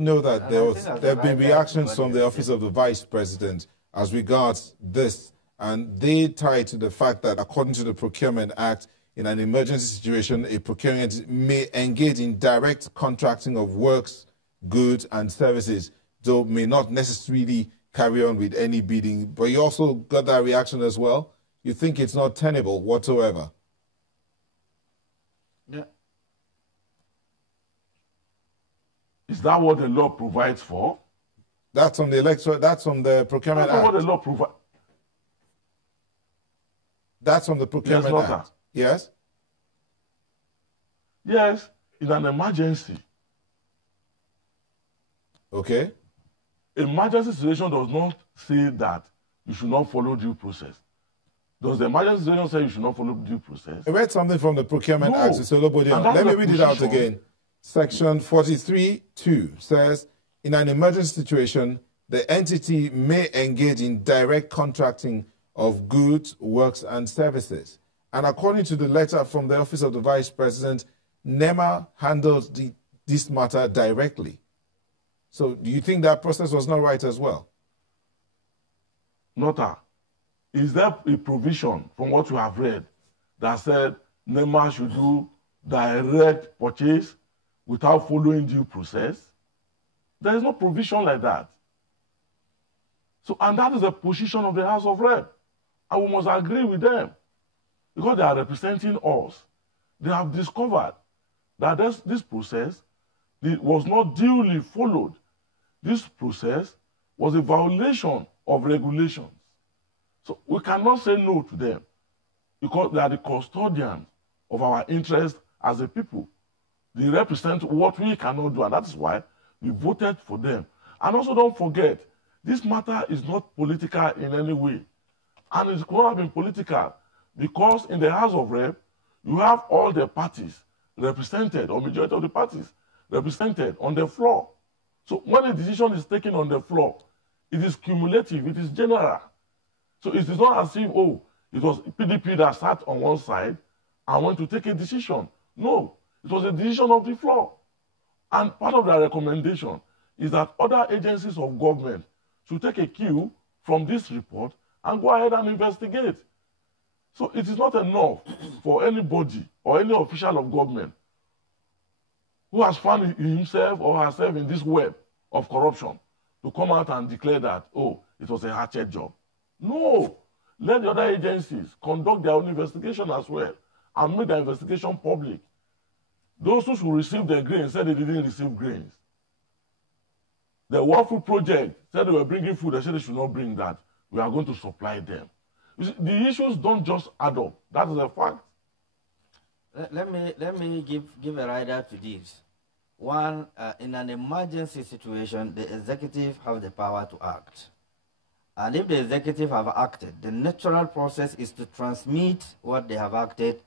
know that there have been reactions from the Office of the Vice President as regards this, and they tie to the fact that according to the Procurement Act, in an emergency situation, a procurement may engage in direct contracting of works, goods, and services, though may not necessarily carry on with any bidding. But you also got that reaction as well? You think it's not tenable whatsoever? Yeah. Is that what the law provides for? That's on the Procurement Act. That's what the law provides. That's on the Procurement Act. Yes? Yes, in an emergency. Okay. Emergency situation does not say that you should not follow due process. Does the emergency situation say you should not follow due process? I read something from the Procurement Act. Mr. Ologbodiyan. Let me read it out again. Section 43(2) says, in an emergency situation, the entity may engage in direct contracting of goods, works, and services. And according to the letter from the Office of the Vice President, NEMA handled this matter directly. So do you think that process was not right as well? Nota, is there a provision from what you have read that said NEMA should do direct purchase without following due process? There is no provision like that. So, and that is the position of the House of Rep. And we must agree with them. Because they are representing us. They have discovered that this process was not duly followed. This process was a violation of regulations. So we cannot say no to them because they are the custodians of our interests as a people. They represent what we cannot do, and that is why we voted for them. And also don't forget, this matter is not political in any way. And it's going to have been political because in the House of Rep, you have all the parties represented, or majority of the parties represented on the floor. So when a decision is taken on the floor, it is cumulative, it is general. So it is not as if, oh, it was PDP that sat on one side and went to take a decision. No, it was a decision of the floor. And part of their recommendation is that other agencies of government should take a cue from this report and go ahead and investigate. So it is not enough for anybody or any official of government who has found himself or herself in this web of corruption to come out and declare that, oh, it was a hatchet job. No. Let the other agencies conduct their own investigation as well and make the investigation public. Those who should receive their grains said they didn't receive grains. The World Food Project said they were bringing food. They said they should not bring that. We are going to supply them. You see, the issues don't just add up. That is a fact. Let me give a rider to this. One, in an emergency situation, the executive have the power to act. And if the executive have acted, the natural process is to transmit what they have acted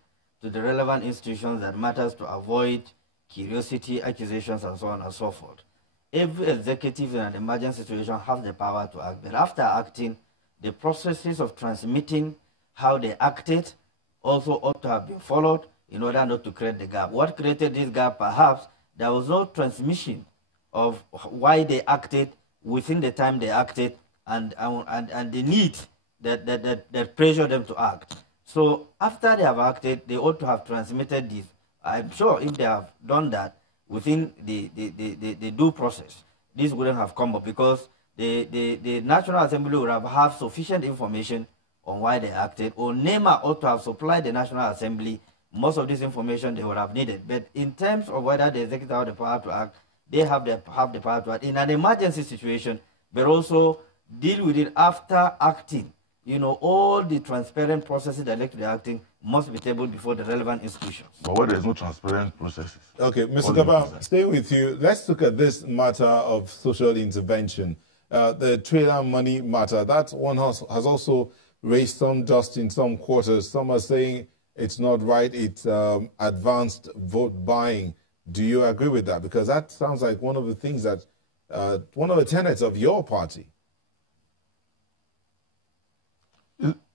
to the relevant institutions that matters to avoid curiosity, accusations, and so on and so forth. Every executive in an emergency situation has the power to act. But after acting, the processes of transmitting how they acted also ought to have been followed in order not to create the gap. What created this gap, perhaps, there was no transmission of why they acted within the time they acted and the need that pressured them to act. So after they have acted, they ought to have transmitted this. I'm sure if they have done that within the due process, this wouldn't have come up because the National Assembly would have sufficient information on why they acted, or NEMA ought to have supplied the National Assembly most of this information they would have needed. But in terms of whether the executive have the power to act, they have the power to act in an emergency situation, but also deal with it after acting. You know, all the transparent processes that led to the acting must be tabled before the relevant institutions. But where there's no transparent processes. Okay, Mr. Gabam, stay with you. Let's look at this matter of social intervention. The trailer money matter, that one has also raised some dust in some quarters. Some are saying it's not right, it's advanced vote buying. Do you agree with that? Because that sounds like one of the things that, one of the tenets of your party.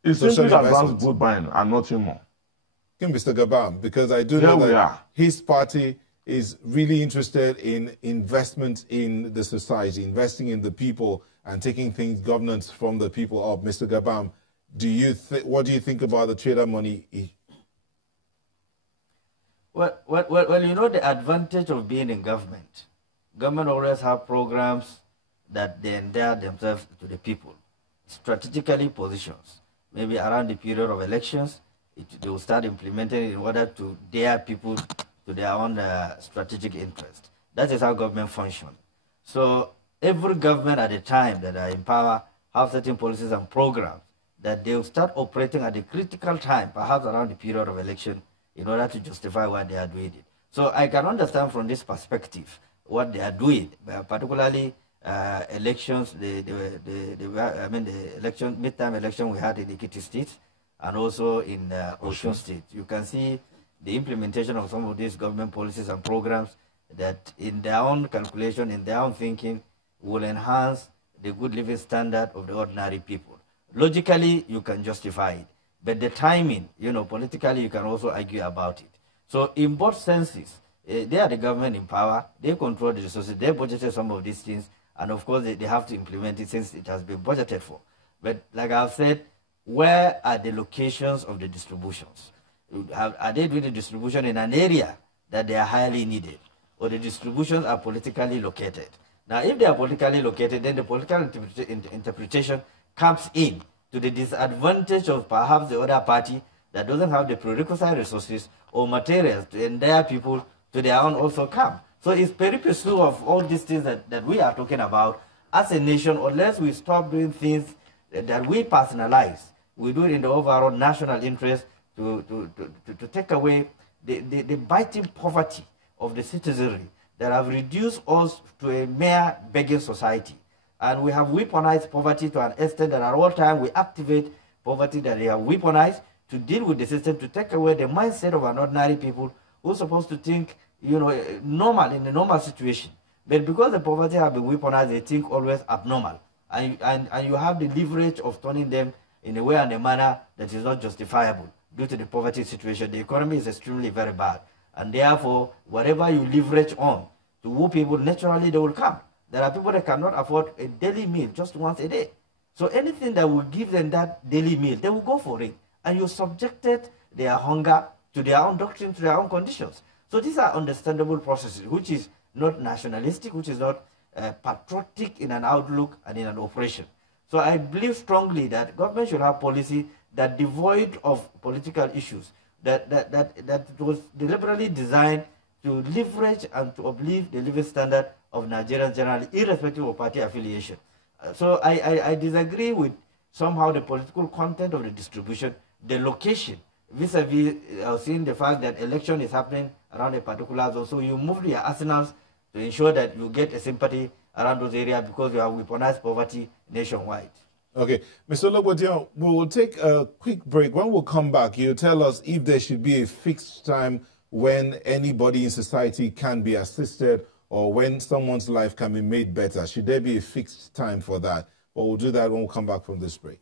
It's simply advanced vote buying and nothing more. Mr. Gabam, because I do know that his party is really interested in investment in the society, investing in the people and taking things, governance from the people up. Mr. Gabam, what do you think about the trader money? Well, you know the advantage of being in government. Government always have programs that they endear themselves to the people, strategically positions. Maybe around the period of elections, they will start implementing it in order to dare people to their own strategic interest. That is how government functions. So every government at the time that are in power have certain policies and programs that they will start operating at the critical time, perhaps around the period of election, in order to justify why they are doing it. So I can understand from this perspective what they are doing, particularly elections, the election, midterm election we had in Ekiti State and also in Osun State. You can see the implementation of some of these government policies and programs that in their own calculation, in their own thinking, will enhance the good living standard of the ordinary people. Logically, you can justify it. But the timing, you know, politically, you can also argue about it. So in both senses, they are the government in power, they control the resources, they budgeted some of these things, and of course, they have to implement it since it has been budgeted for. But like I've said, where are the locations of the distributions? Are they doing the distribution in an area that they are highly needed? Or the distributions are politically located? Now, if they are politically located, then the political interpretation comes in to the disadvantage of perhaps the other party that doesn't have the prerequisite resources or materials to endear people to their own also come. So it's peri passu of all these things that we are talking about as a nation, unless we stop doing things that we personalize, we do it in the overall national interest to take away the biting poverty of the citizenry that have reduced us to a mere begging society. And we have weaponized poverty to an extent that at all times we activate poverty that they have weaponized to deal with the system, to take away the mindset of an ordinary people who are supposed to think, you know, normal in a normal situation. But because the poverty have been weaponized, they think always abnormal. And you have the leverage of turning them in a way and a manner that is not justifiable due to the poverty situation. The economy is extremely very bad. And therefore, whatever you leverage on to woo people, naturally they will come. There are people that cannot afford a daily meal just once a day. So anything that will give them that daily meal, they will go for it. And you subjected their hunger to their own doctrine, to their own conditions. So these are understandable processes, which is not nationalistic, which is not patriotic in an outlook and in an operation. So I believe strongly that government should have policy that devoid of political issues, that was deliberately designed to leverage and to uplift the living standard of Nigerians generally, irrespective of party affiliation. So I disagree with somehow the political content of the distribution, the location, vis-a-vis seeing the fact that election is happening around a particular zone. So you move your arsenals to ensure that you get a sympathy around those areas because you have weaponized poverty nationwide. Okay, Mr. Ologbodiyan, we will take a quick break. When we come back, you'll tell us if there should be a fixed time when anybody in society can be assisted or when someone's life can be made better. Should there be a fixed time for that? But we'll do that when we come back from this break.